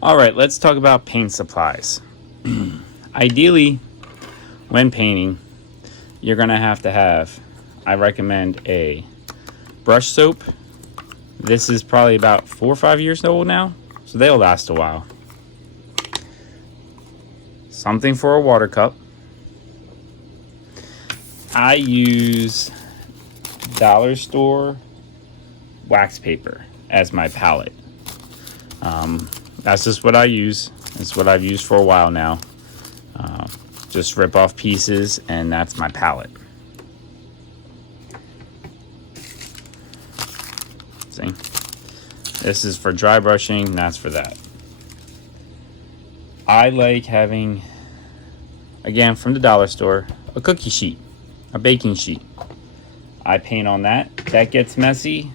All right, let's talk about paint supplies. Ideally, when painting, you're going to have, I recommend a brush soap. This is probably about 4 or 5 years old now, so they'll last a while. Something for a water cup. I use dollar store wax paper as my palette. That's just what I use. It's what I've used for a while now. Just rip off pieces, and that's my palette. See? This is for dry brushing, that's for that. I like having, again, from the dollar store, a cookie sheet, a baking sheet. I paint on that. That gets messy,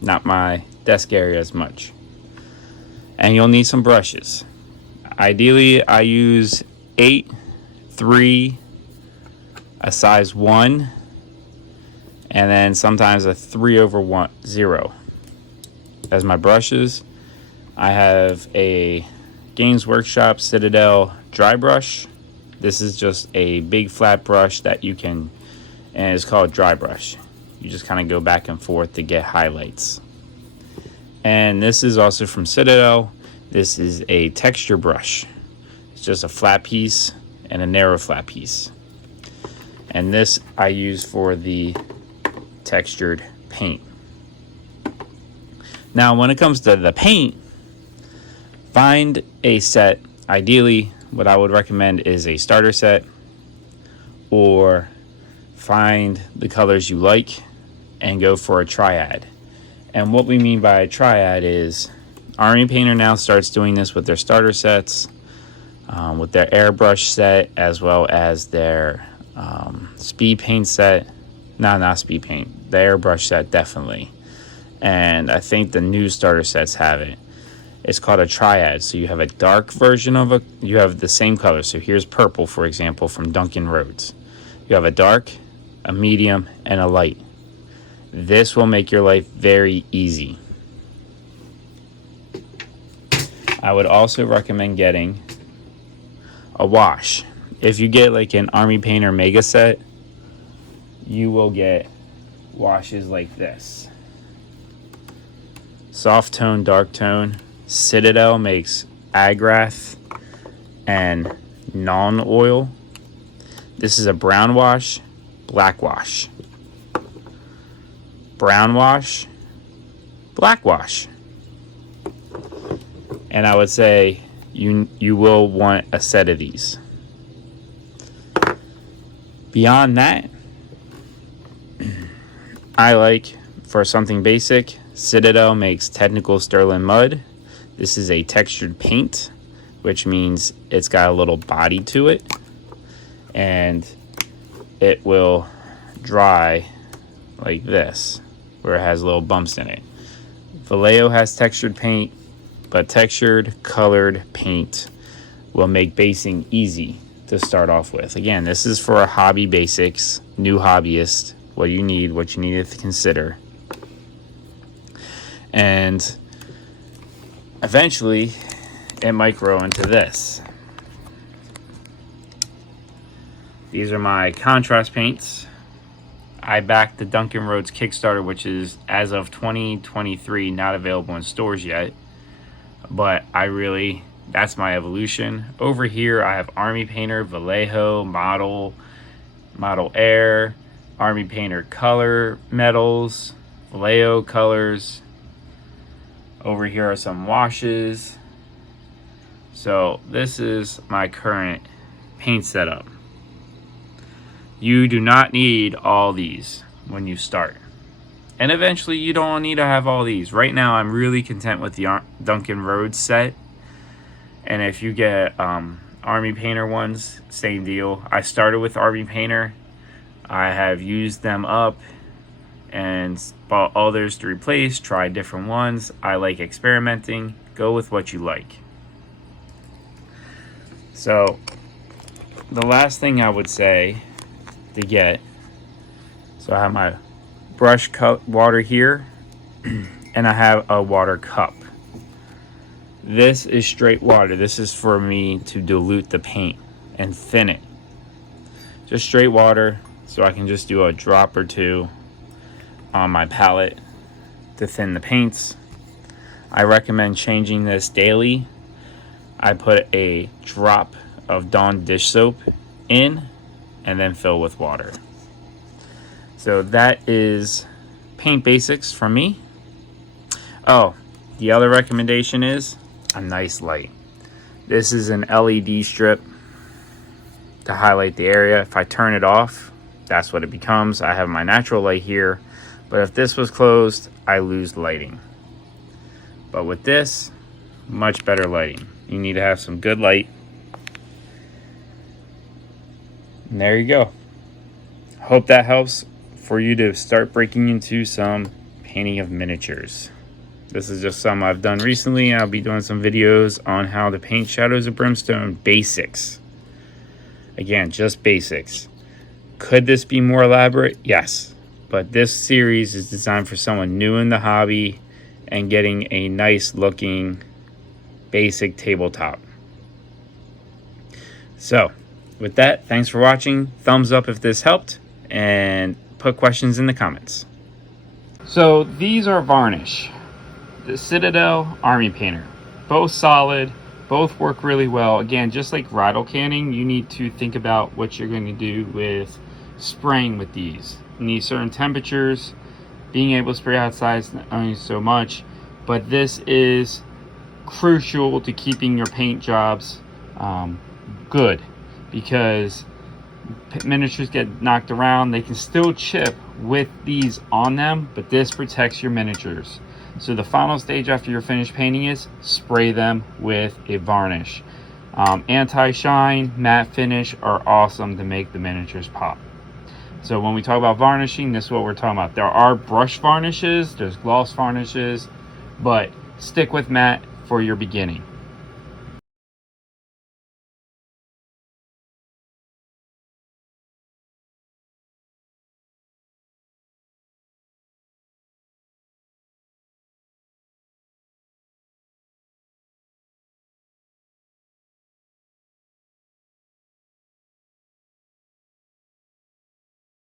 not my desk area as much. And you'll need some brushes. Ideally, I use 8, 3, a size 1, and then sometimes a 3/0 as my brushes. I have a Games Workshop Citadel dry brush. This is just a big flat brush that you can, and it's called dry brush. You just kind of go back and forth to get highlights. And this is also from Citadel. This is a texture brush. It's just a flat piece and a narrow flat piece. And this I use for the textured paint. Now, when it comes to the paint, find a set. Ideally, what I would recommend is a starter set, or find the colors you like and go for a triad. And what we mean by a triad is Army Painter now starts doing this with their starter sets, with their airbrush set, as well as their speed paint set. No, not speed paint. The airbrush set, definitely. And I think the new starter sets have it. It's called a triad. So you have a dark version of you have the same color. So here's purple, for example, from Duncan Rhodes. You have a dark, a medium, and a light. This will make your life very easy. I would also recommend getting a wash. If you get like an Army Painter Mega set, you will get washes like this. Soft tone, dark tone. Citadel makes Agrath and non-oil. This is a brown wash, black wash. Brown wash, black wash. And I would say you will want a set of these. Beyond that, I like, for something basic, Citadel makes Technical Sterling Mud. This is a textured paint, which means it's got a little body to it, and it will dry like this, where it has little bumps in it. Vallejo has textured paint, but textured colored paint will make basing easy to start off with. Again, this is for a hobby basics, new hobbyist, what you need to consider. And eventually it might grow into this. These are my contrast paints. I backed the Duncan Rhodes Kickstarter, which is, as of 2023, not available in stores yet. But that's my evolution. Over here, I have Army Painter, Vallejo, Model Air, Army Painter Color Metals, Vallejo Colors. Over here are some washes. So this is my current paint setup. You do not need all these when you start. And eventually you don't need to have all these. Right now I'm really content with the Duncan Rhodes set. And if you get Army Painter ones, same deal. I started with Army Painter. I have used them up and bought others to replace, tried different ones. I like experimenting. Go with what you like. So the last thing I would say to get, so I have my brush water here, and I have a water cup. This is straight water. This is for me to dilute the paint and thin it. Just straight water, so I can just do a drop or two on my palette to thin the paints. I recommend changing this daily. I put a drop of Dawn dish soap in and then fill with water. So that is paint basics from me. Oh, the other recommendation is a nice light. This is an LED strip to highlight the area. If I turn it off, that's what it becomes. I have my natural light here, but if this was closed, I lose lighting. But with this, much better lighting. You need to have some good light. And there you go. Hope that helps for you to start breaking into some painting of miniatures. This is just something I've done recently. I'll be doing some videos on how to paint Shadows of Brimstone basics. Again, just basics. Could this be more elaborate? Yes. But this series is designed for someone new in the hobby and getting a nice looking basic tabletop. So, with that, thanks for watching. Thumbs up if this helped, and put questions in the comments. So these are varnish. The Citadel Army Painter. Both solid, both work really well. Again, just like rattle canning, you need to think about what you're going to do with spraying with these. You need certain temperatures. Being able to spray outside is not only so much, but this is crucial to keeping your paint jobs good, because miniatures get knocked around. They can still chip with these on them, but this protects your miniatures. So the final stage after you're finished painting is spray them with a varnish. Anti-shine, matte finish are awesome to make the miniatures pop. So when we talk about varnishing, this is what we're talking about. There are brush varnishes, there's gloss varnishes, but stick with matte for your beginning.